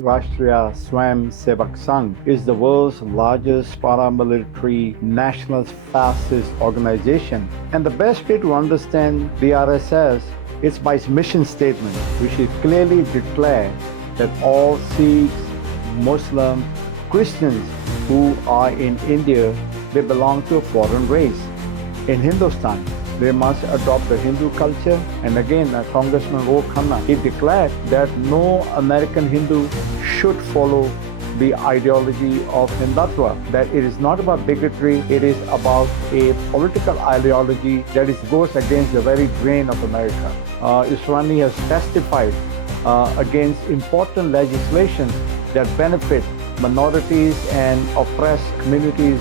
Rashtriya Swayamsevak Sangh is the world's largest paramilitary nationalist fascist organization. And the best way to understand the RSS is by its mission statement, which it clearly declares that all Sikhs, Muslims, Christians who are in India, they belong to a foreign race. In Hindustan, they must adopt the Hindu culture. And again, Congressman Ro Khanna, he declared that no American Hindu should follow the ideology of Hindutva, that it is not about bigotry, it is about a political ideology that goes against the very grain of America. Iswani has testified against important legislation that benefit minorities and oppressed communities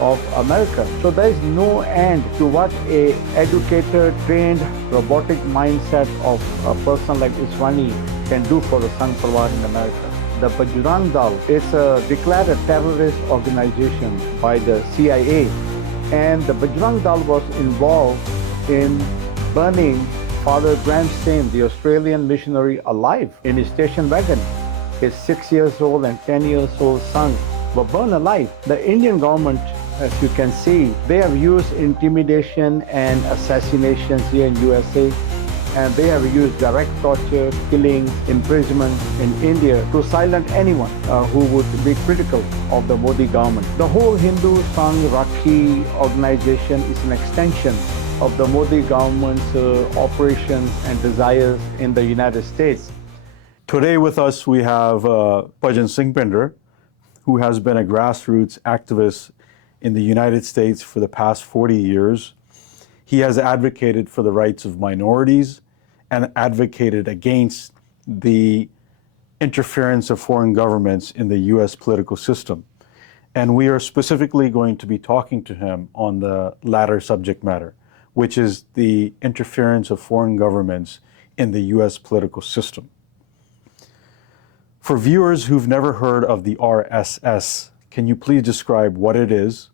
of America. So there is no end to what a educated, trained, robotic mindset of a person like Iswani can do for the Sangh Parwar in America. The Bajrang Dal is declared a terrorist organization by the CIA, and the Bajrang Dal was involved in burning Father Graham Stain, the Australian missionary, alive in his station wagon. His 6 years old and 10 years old sons were burned alive. The Indian government, as you can see, they have used intimidation and assassinations here in USA, and they have used direct torture, killings, imprisonment in India to silence anyone who would be critical of the Modi government. The whole Hindu Sangh Rakhi organization is an extension of the Modi government's operations and desires in the United States. Today with us we have Bhajan Singh Pinder, who has been a grassroots activist in the United States for the past 40 years. He has advocated for the rights of minorities and advocated against the interference of foreign governments in the US political system. And we are specifically going to be talking to him on the latter subject matter, which is the interference of foreign governments in the US political system. For viewers who've never heard of the RSS, can you please describe what it is,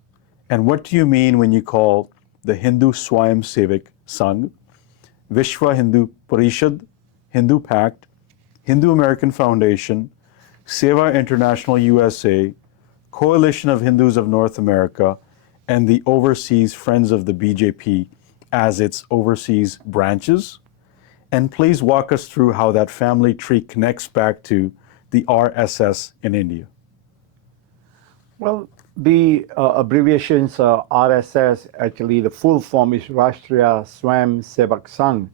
and what do you mean when you call the Hindu Swayamsevak Sangh, Vishwa Hindu Parishad, Hindu Pact, Hindu American Foundation, Seva International USA, Coalition of Hindus of North America, and the Overseas Friends of the BJP as its overseas branches? And please walk us through how that family tree connects back to the RSS in India. Well, the abbreviations RSS, actually the full form is Rashtriya Swayamsevak Sangh,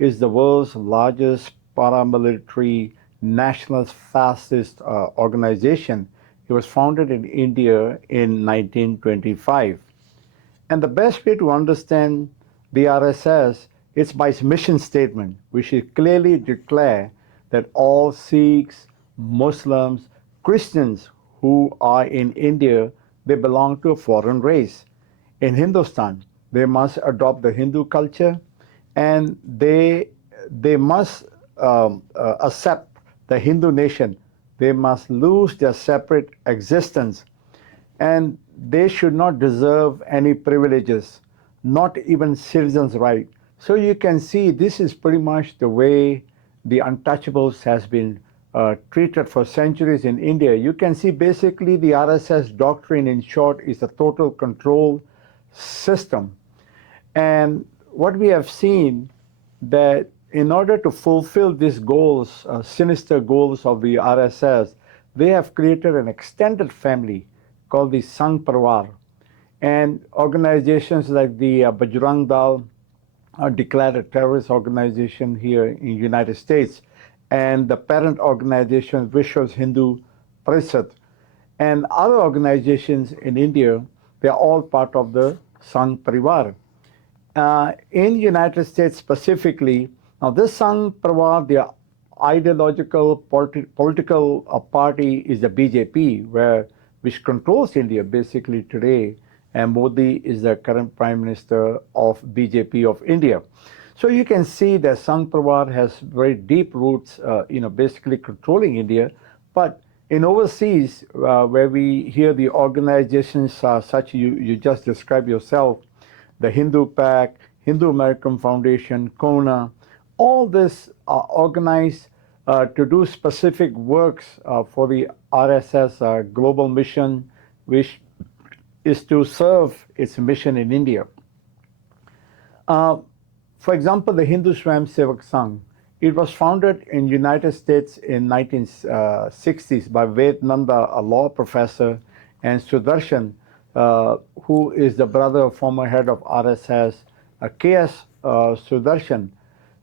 is the world's largest paramilitary nationalist fascist organization. It was founded in India in 1925. And the best way to understand the RSS is by its mission statement, which it clearly declares that all Sikhs, Muslims, Christians who are in India, they belong to a foreign race. In Hindustan, they must adopt the Hindu culture, and they must accept the Hindu nation. They must lose their separate existence, and they should not deserve any privileges, not even citizens' right. So you can see this is pretty much the way the untouchables has been treated for centuries in India. You can see basically the RSS doctrine, in short, is a total control system. And what we have seen, that in order to fulfill these goals, sinister goals of the RSS, they have created an extended family called the Sangh Parwar. And organizations like the Bajrang Dal are declared a terrorist organization here in the United States. And the parent organization, Vishwa Hindu Parishad, and other organizations in India, they are all part of the Sangh Parivar. In the United States specifically, now this Sangh Parivar, their ideological political party is the BJP, which controls India basically today, and Modi is the current Prime Minister of BJP of India. So you can see that Sangh Parivar has very deep roots, basically controlling India. But in overseas, where we hear the organizations such you just described yourself, the Hindu Pact, Hindu American Foundation, KONA, all this are organized to do specific works for the RSS global mission, which is to serve its mission in India. For example, the Hindu Swayam Sevak Sangh, it was founded in United States in 1960s by Ved Nanda, a law professor, and Sudarshan, who is the brother of former head of RSS, K.S. Sudarshan.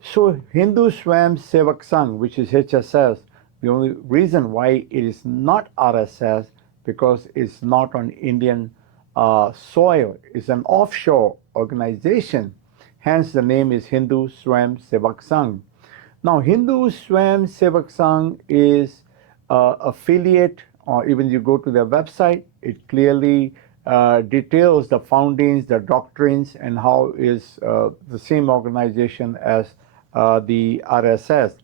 So Hindu Swayam Sevak Sangh, which is HSS, the only reason why it is not RSS, because it's not on Indian soil. It's an offshore organization. Hence, the name is Hindu Swayam Sevak Sangh. Now, Hindu Swayam Sevak Sangh is affiliate, or even you go to their website, it clearly details the foundings, the doctrines, and how is the same organization as the RSS.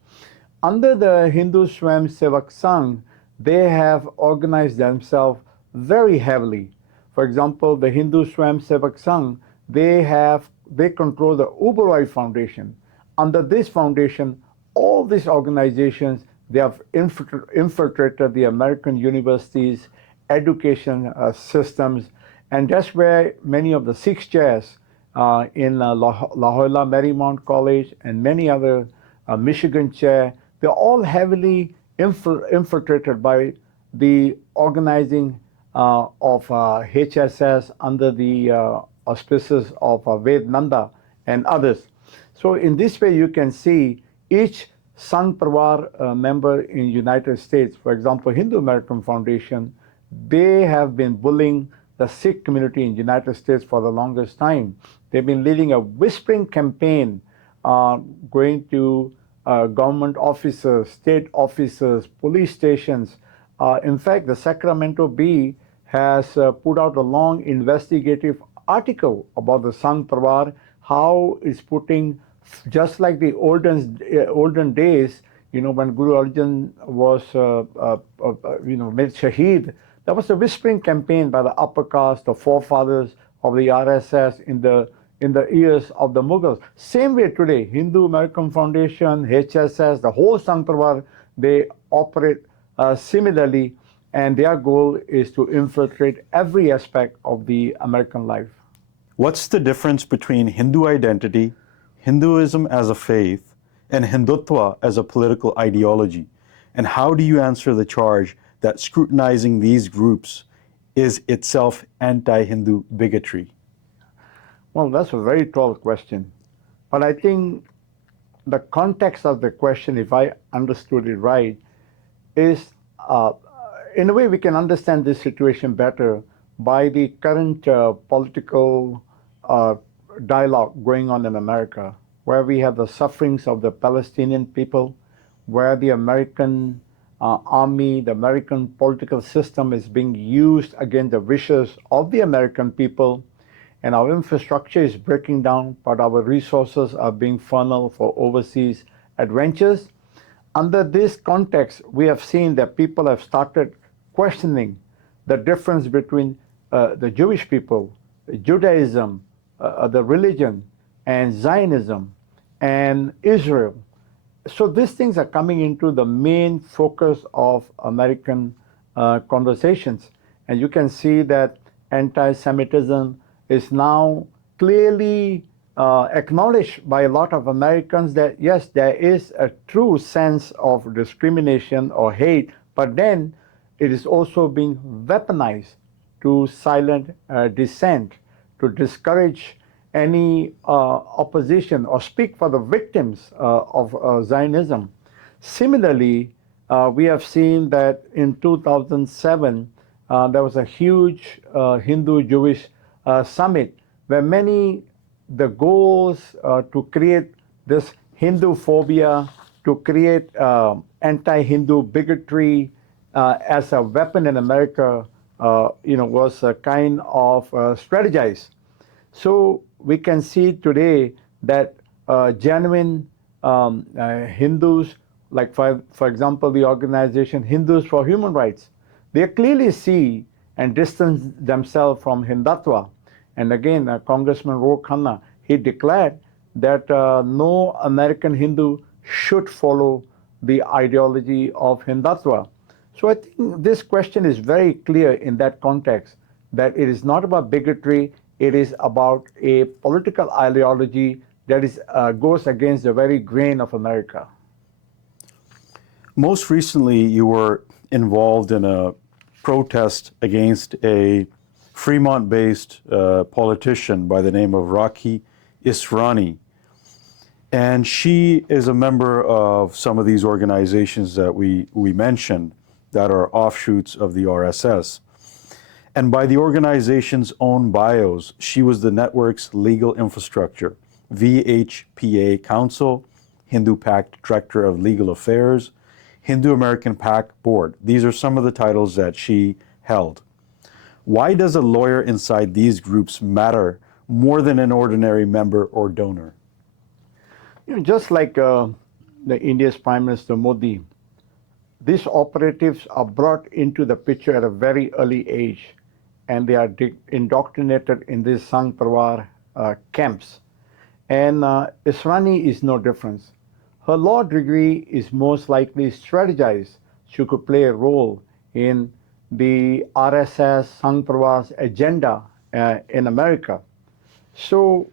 Under the Hindu Swayam Sevak Sangh, they have organized themselves very heavily. For example, the Hindu Swayam Sevak Sangh, they control the Oberoi Foundation. Under this foundation, all these organizations, they have infiltrated the American universities, education systems, and that's where many of the Sikh chairs in La Jolla Marymount College and many other Michigan chair, they're all heavily infiltrated by the organizing of HSS under the auspices of Ved Nanda and others. So in this way, you can see each Sangh Parvar member in United States, for example, Hindu American Foundation, they have been bullying the Sikh community in United States for the longest time. They've been leading a whispering campaign, going to government officers, state officers, police stations. In fact, the Sacramento Bee has put out a long investigative article about the Sangh Parvar, how it's putting, just like the olden days, when Guru Arjan was, made Shaheed, that was a whispering campaign by the upper caste, the forefathers of the RSS in the ears of the Mughals. Same way today, Hindu American Foundation, HSS, the whole Sangh Parvar, they operate similarly, and their goal is to infiltrate every aspect of the American life. What's the difference between Hindu identity, Hinduism as a faith, and Hindutva as a political ideology? And how do you answer the charge that scrutinizing these groups is itself anti-Hindu bigotry? Well, that's a very tall question. But I think the context of the question, if I understood it right, is in a way we can understand this situation better by the current political dialogue going on in America, where we have the sufferings of the Palestinian people, where the American army, the American political system is being used against the wishes of the American people, and our infrastructure is breaking down, but our resources are being funneled for overseas adventures. Under this context, we have seen that people have started questioning the difference between the Jewish people, Judaism, the religion, and Zionism, and Israel. So these things are coming into the main focus of American conversations. And you can see that anti-Semitism is now clearly acknowledged by a lot of Americans that yes, there is a true sense of discrimination or hate, but then it is also being weaponized to silent dissent, to discourage any opposition or speak for the victims of Zionism. Similarly, we have seen that in 2007, there was a huge Hindu-Jewish summit where the goals to create this Hindu phobia, to create anti-Hindu bigotry as a weapon in America, was a kind of strategized. So we can see today that genuine Hindus, like for example, the organization Hindus for Human Rights, they clearly see and distance themselves from Hindutva. And again, Congressman Ro Khanna, he declared that no American Hindu should follow the ideology of Hindutva. So I think this question is very clear in that context, that it is not about bigotry, it is about a political ideology that goes against the very grain of America. Most recently, you were involved in a protest against a Fremont-based politician by the name of Rakhi Israni. And she is a member of some of these organizations that we mentioned that are offshoots of the RSS. And by the organization's own bios, she was the network's legal infrastructure, VHPA Counsel, Hindu Pact Director of Legal Affairs, Hindu American PAC Board. These are some of the titles that she held. Why does a lawyer inside these groups matter more than an ordinary member or donor? Just like the India's Prime Minister Modi, these operatives are brought into the picture at a very early age, and they are indoctrinated in these Sangh Parwar camps. And Israni is no different. Her law degree is most likely strategized. She could play a role in the RSS Sangh Parwar's agenda in America. So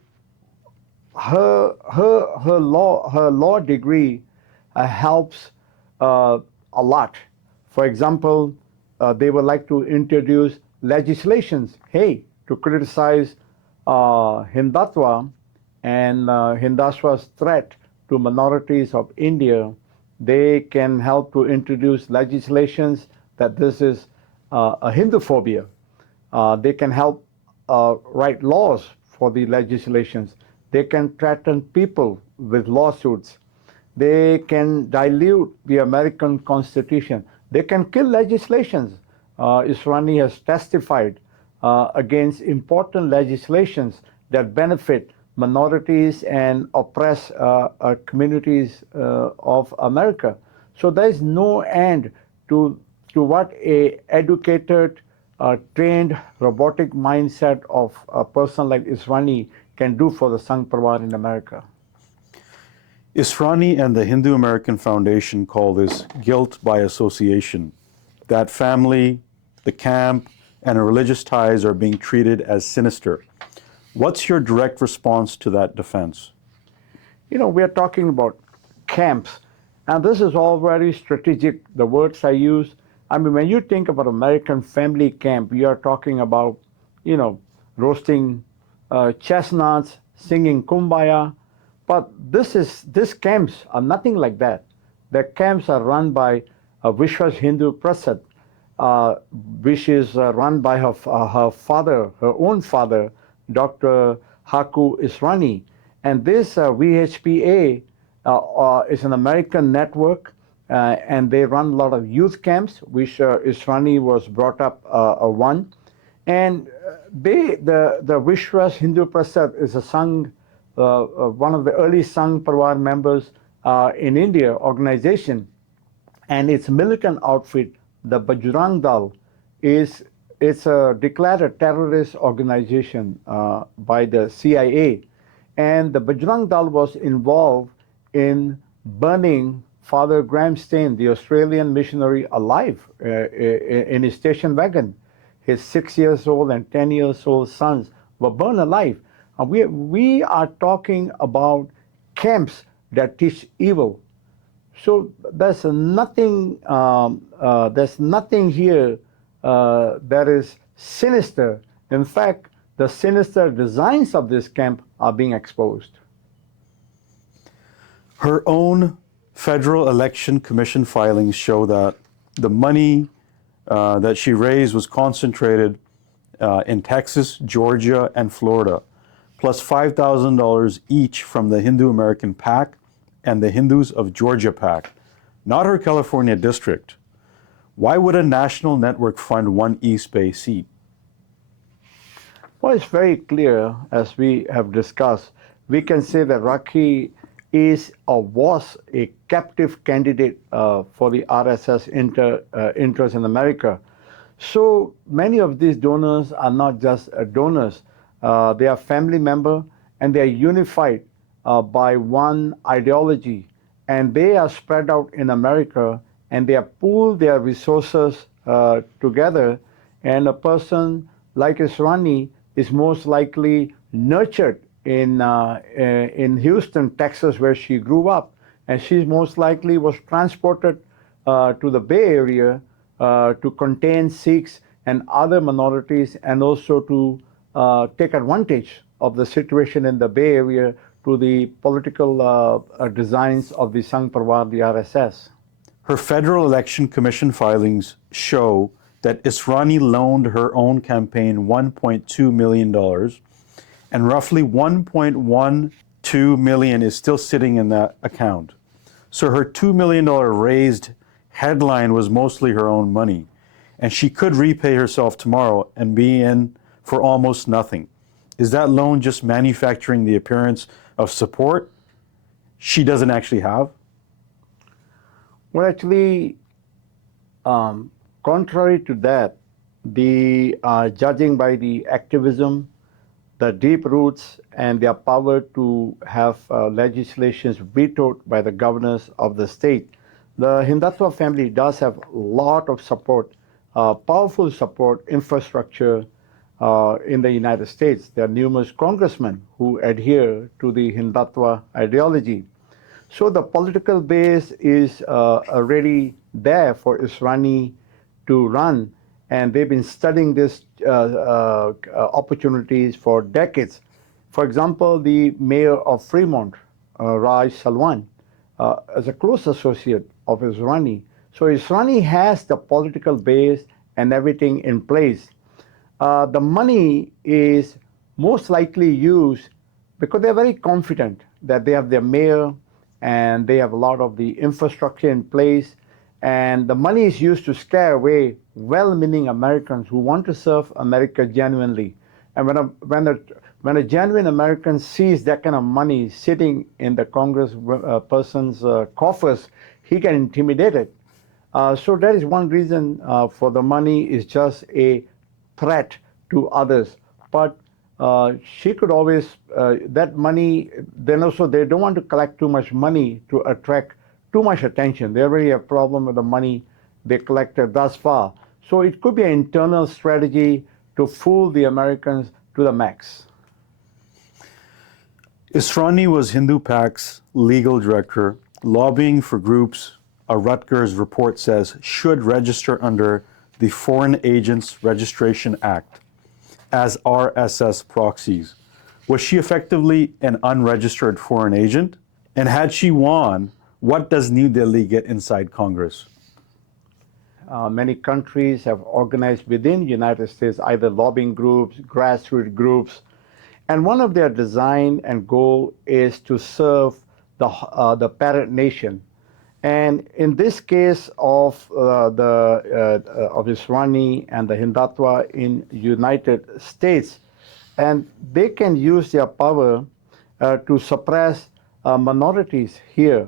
her law degree helps a lot. For example, they would like to introduce legislations, to criticize Hindutva and Hindutva's threat to minorities of India. They can help to introduce legislations that this is a Hinduphobia. They can help write laws for the legislations. They can threaten people with lawsuits. They can dilute the American Constitution. They can kill legislations. Israni has testified against important legislations that benefit minorities and oppressed communities of America. So there is no end to what a educated, trained, robotic mindset of a person like Israni can do for the Sangh Parwar in America. Israni and the Hindu American Foundation call this guilt by association, that family, the camp, and religious ties are being treated as sinister. What's your direct response to that defense? We are talking about camps, and this is all very strategic, the words I use. I mean, when you think about American family camp, you are talking about, roasting chestnuts, singing Kumbaya. But these camps are nothing like that. The camps are run by Vishwas Hindu Prasad, which is run by her father, her own father, Dr. Haku Israni. And this VHPA is an American network, and they run a lot of youth camps, which Israni was brought up one. And the Vishwas Hindu Prasad is a Sangh, one of the early Sangh Parwar members in India organization, and its militant outfit, the Bajrang Dal, it's declared a terrorist organization by the CIA, and the Bajrang Dal was involved in burning Father Graham Stain, the Australian missionary, alive in his station wagon. His 6 years old and 10 years old sons were burned alive. We are talking about camps that teach evil. So there's nothing here that is sinister. In fact, the sinister designs of this camp are being exposed. Her own Federal Election Commission filings show that the money that she raised was concentrated in Texas, Georgia, and Florida, plus $5,000 each from the Hindu American PAC and the Hindus of Georgia PAC, not her California district. Why would a national network fund one East Bay seat? Well, it's very clear, as we have discussed. We can say that Rakhi is or was a captive candidate for the RSS interest in America. So many of these donors are not just donors. They are family members, and they are unified by one ideology. and they are spread out in America, and they have pooled their resources together. And a person like Israni is most likely nurtured in Houston, Texas, where she grew up, and she most likely was transported to the Bay Area to contain Sikhs and other minorities, and also to take advantage of the situation in the Bay Area to the political designs of the Sangh Parwar, the RSS. Her Federal Election Commission filings show that Israni loaned her own campaign $1.2 million, and roughly $1.12 million is still sitting in that account. So her $2 million raised headline was mostly her own money, and she could repay herself tomorrow and be in for almost nothing. Is that loan just manufacturing the appearance of support she doesn't actually have? Well, actually, contrary to that, the judging by the activism, the deep roots, and their power to have legislations vetoed by the governors of the state, the Hindutva family does have a lot of support, powerful support, infrastructure in the United States. There are numerous congressmen who adhere to the Hindutva ideology. So the political base is already there for Israni to run, and they've been studying these opportunities for decades. For example, the mayor of Fremont, Raj Salwan, is a close associate of Israni. So Israni has the political base and everything in place. The money is most likely used because they're very confident that they have their mayor and they have a lot of the infrastructure in place, and the money is used to scare away well-meaning Americans who want to serve America genuinely. And when a genuine American sees that kind of money sitting in the Congress person's coffers, he get intimidated. So that is one reason for the money is just a threat to others. But she could always, that money, then also they don't want to collect too much money to attract too much attention. They already have a problem with the money they collected thus far. So it could be an internal strategy to fool the Americans to the max. Israni was Hindu PAC's legal director, lobbying for groups a Rutgers report says should register under the Foreign Agents Registration Act as RSS proxies. Was she effectively an unregistered foreign agent? And had she won, what does New Delhi get inside Congress? Many countries have organized within the United States either lobbying groups, grassroots groups, and one of their design and goal is to serve the parent nation. And in this case of Israni and the Hindutva in United States, and they can use their power to suppress minorities here.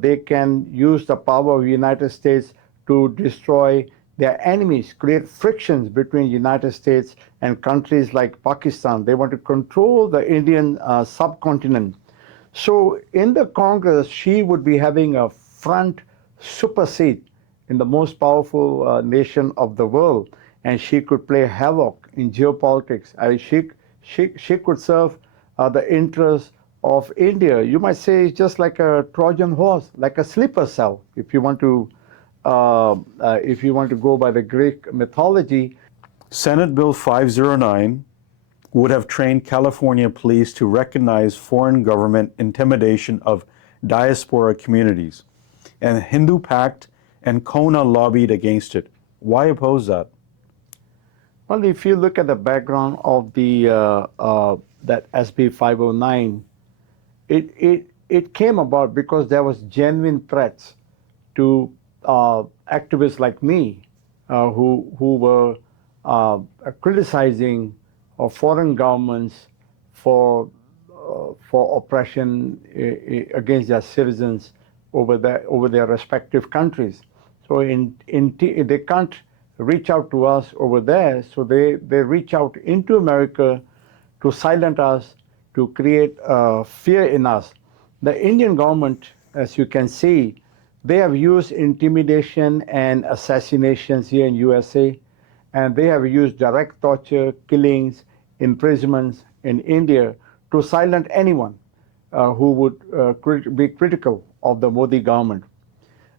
They can use the power of the United States to destroy their enemies, create frictions between the United States and countries like Pakistan. They want to control the Indian subcontinent. So in the Congress, she would be having a front super seat in the most powerful nation of the world, and she could play havoc in geopolitics. She could serve the interests of India. You might say it's just like a Trojan horse, like a sleeper cell, if you want to go by the Greek mythology. Senate Bill 509 would have trained California police to recognize foreign government intimidation of diaspora communities. And Hindu Pact and Kona lobbied against it. Why oppose that? Well, if you look at the background of the that SB 509, it came about because there was genuine threats to activists like me who were criticizing foreign governments for oppression against their citizens over their respective countries. So they can't reach out to us over there, so they reach out into America to silence us, to create fear in us. The Indian government as you can see, they have used intimidation and assassinations here in USA, and they have used direct torture, killings, imprisonments in India to silence anyone who would be critical of the Modi government.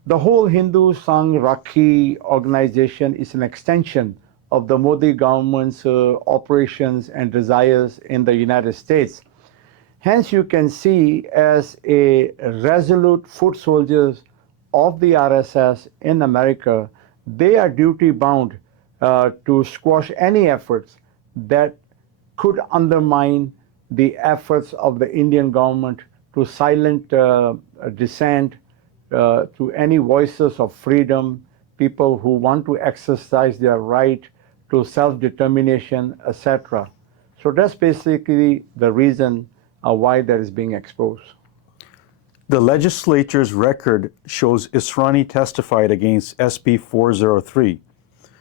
The whole Hindu Sangh Rakhi organization is an extension of the Modi government's operations and desires in the United States. Hence, you can see as a resolute foot soldiers of the RSS in America, they are duty bound to squash any efforts that could undermine the efforts of the Indian government to silence dissent, to any voices of freedom, people who want to exercise their right to self-determination, etc. So that's basically the reason why that is being exposed. The legislature's record shows Israni testified against SB 403,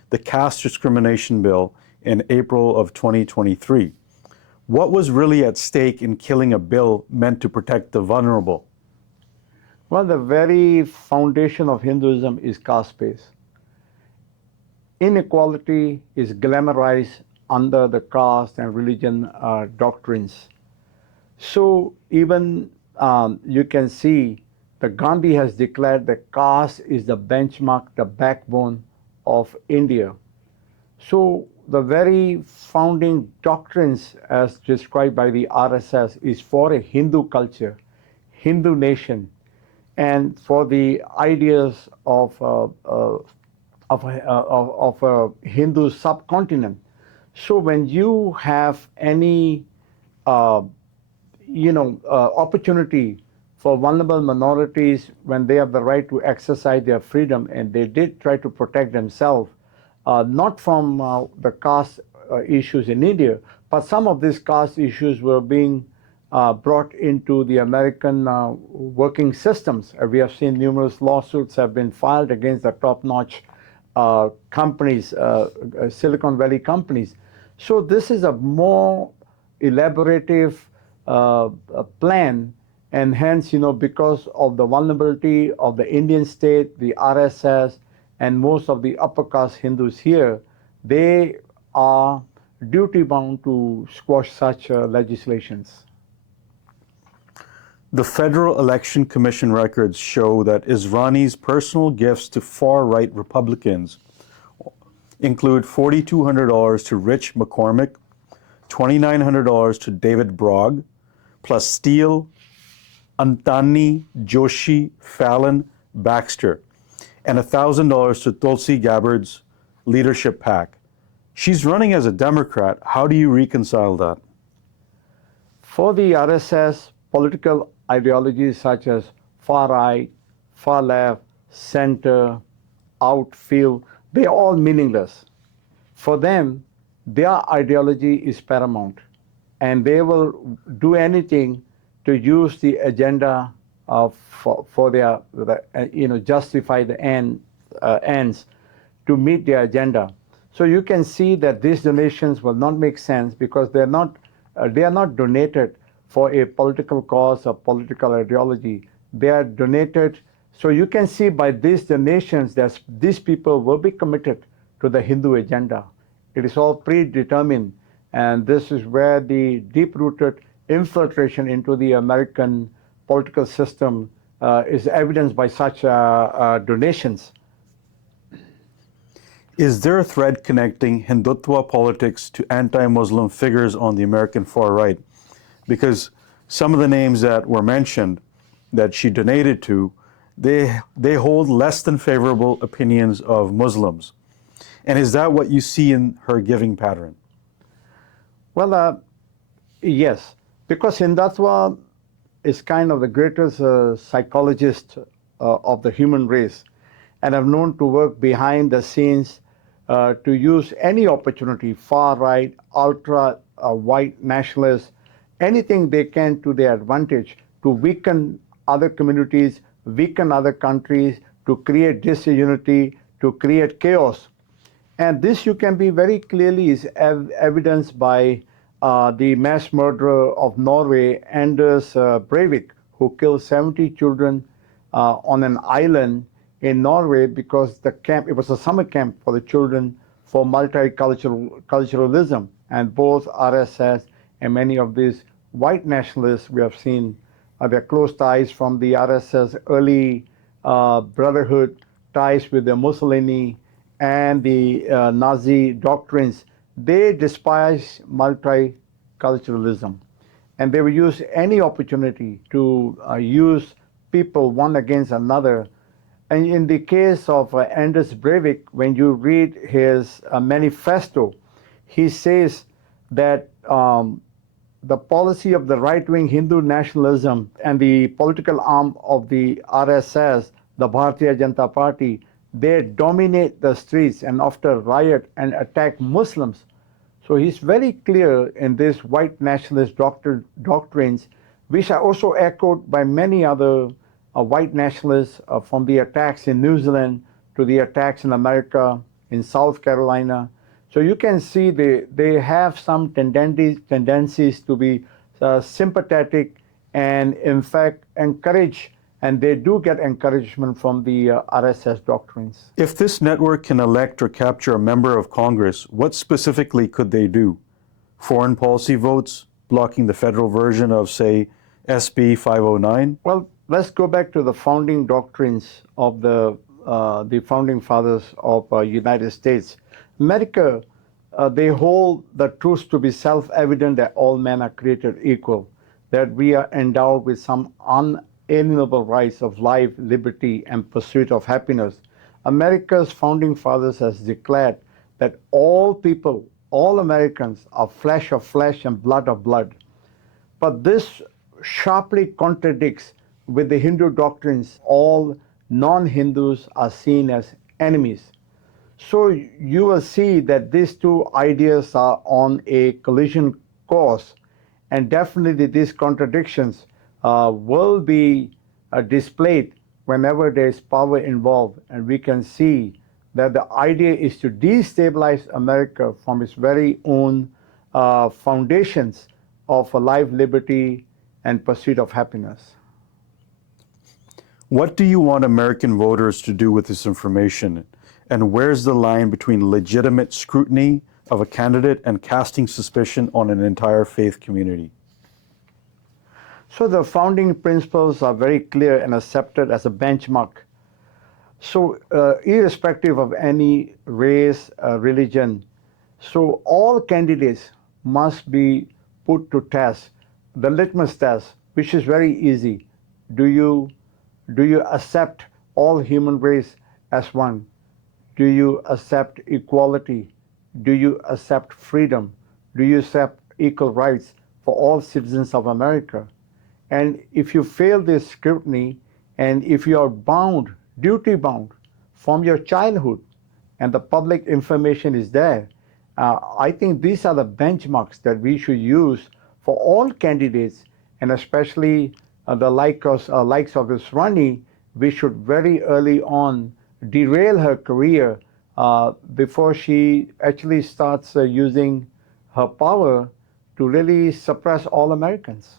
the caste discrimination bill, in April of 2023. What was really at stake in killing a bill meant to protect the vulnerable? Well, the very foundation of Hinduism is caste-based. Inequality is glamorized under the caste and religion doctrines. So even you can see that Gandhi has declared that caste is the benchmark, the backbone of India. So the very founding doctrines as described by the RSS is for a Hindu culture, Hindu nation, and for the ideas of a Hindu subcontinent. So when you have any opportunity for vulnerable minorities when they have the right to exercise their freedom, and they did try to protect themselves, not from the caste issues in India, but some of these caste issues were being brought into the American working systems. We have seen numerous lawsuits have been filed against the top-notch companies, Silicon Valley companies. So this is a more elaborative plan, and hence, because of the vulnerability of the Indian state, the RSS, and most of the upper caste Hindus here, they are duty-bound to squash such legislations. The Federal Election Commission records show that Israni's personal gifts to far-right Republicans include $4,200 to Rich McCormick, $2,900 to David Brogg, plus Steele, Antani, Joshi, Fallon, Baxter, and $1,000 to Tulsi Gabbard's leadership PAC. She's running as a Democrat. How do you reconcile that? For the RSS, political ideologies such as far right, far left, center, outfield, they're all meaningless. For them, their ideology is paramount, and they will do anything to use the agenda for their, justify the ends to meet their agenda. So you can see that these donations will not make sense because they are not donated for a political cause or political ideology. They are donated. So you can see by these donations that these people will be committed to the Hindu agenda. It is all predetermined, and this is where the deep-rooted infiltration into the American political system is evidenced by such donations. Is there a thread connecting Hindutva politics to anti-Muslim figures on the American far right? Because some of the names that were mentioned that she donated to, they hold less than favorable opinions of Muslims. And is that what you see in her giving pattern? Well, yes, because Hindutva is kind of the greatest psychologist of the human race, and have known to work behind the scenes to use any opportunity, far right, ultra white nationalists, anything they can to their advantage to weaken other communities, weaken other countries, to create disunity, to create chaos. And this you can be very clearly is evidenced by the mass murderer of Norway, Anders Breivik, who killed 70 children on an island in Norway because the camp, it was a summer camp for the children for multiculturalism. And both RSS and many of these white nationalists we have seen their close ties from the RSS early brotherhood ties with the Mussolini and the Nazi doctrines. They despise multiculturalism, and they will use any opportunity to use people one against another. And in the case of Anders Breivik, when you read his manifesto, he says that the policy of the right-wing Hindu nationalism and the political arm of the RSS, the Bharatiya Janata Party, they dominate the streets and after riot and attack Muslims. So he's very clear in these white nationalist doctrines, which are also echoed by many other white nationalists from the attacks in New Zealand to the attacks in America, in South Carolina. So you can see they have some tendencies to be sympathetic and in fact encourage, and they do get encouragement from the RSS doctrines. If this network can elect or capture a member of Congress, what specifically could they do? Foreign policy votes, blocking the federal version of, say, SB 509? Well, let's go back to the founding doctrines of the founding fathers of United States. America, they hold the truth to be self-evident that all men are created equal, that we are endowed with some unalienable rights of life, liberty, and pursuit of happiness. America's founding fathers has declared that all people, all Americans are flesh of flesh and blood of blood. But this sharply contradicts with the Hindu doctrines. All non-Hindus are seen as enemies. So you will see that these two ideas are on a collision course, and definitely these contradictions will be displayed whenever there is power involved, and we can see that the idea is to destabilize America from its very own foundations of life, liberty, and pursuit of happiness. What do you want American voters to do with this information? And where's the line between legitimate scrutiny of a candidate and casting suspicion on an entire faith community? So the founding principles are very clear and accepted as a benchmark. So irrespective of any race, religion, so all candidates must be put to test. The litmus test, which is very easy. Do you accept all human race as one? Do you accept equality? Do you accept freedom? Do you accept equal rights for all citizens of America? And if you fail this scrutiny, and if you are bound, duty bound from your childhood, and the public information is there, I think these are the benchmarks that we should use for all candidates, and especially the likes of this Rani. We should very early on derail her career before she actually starts using her power to really suppress all Americans.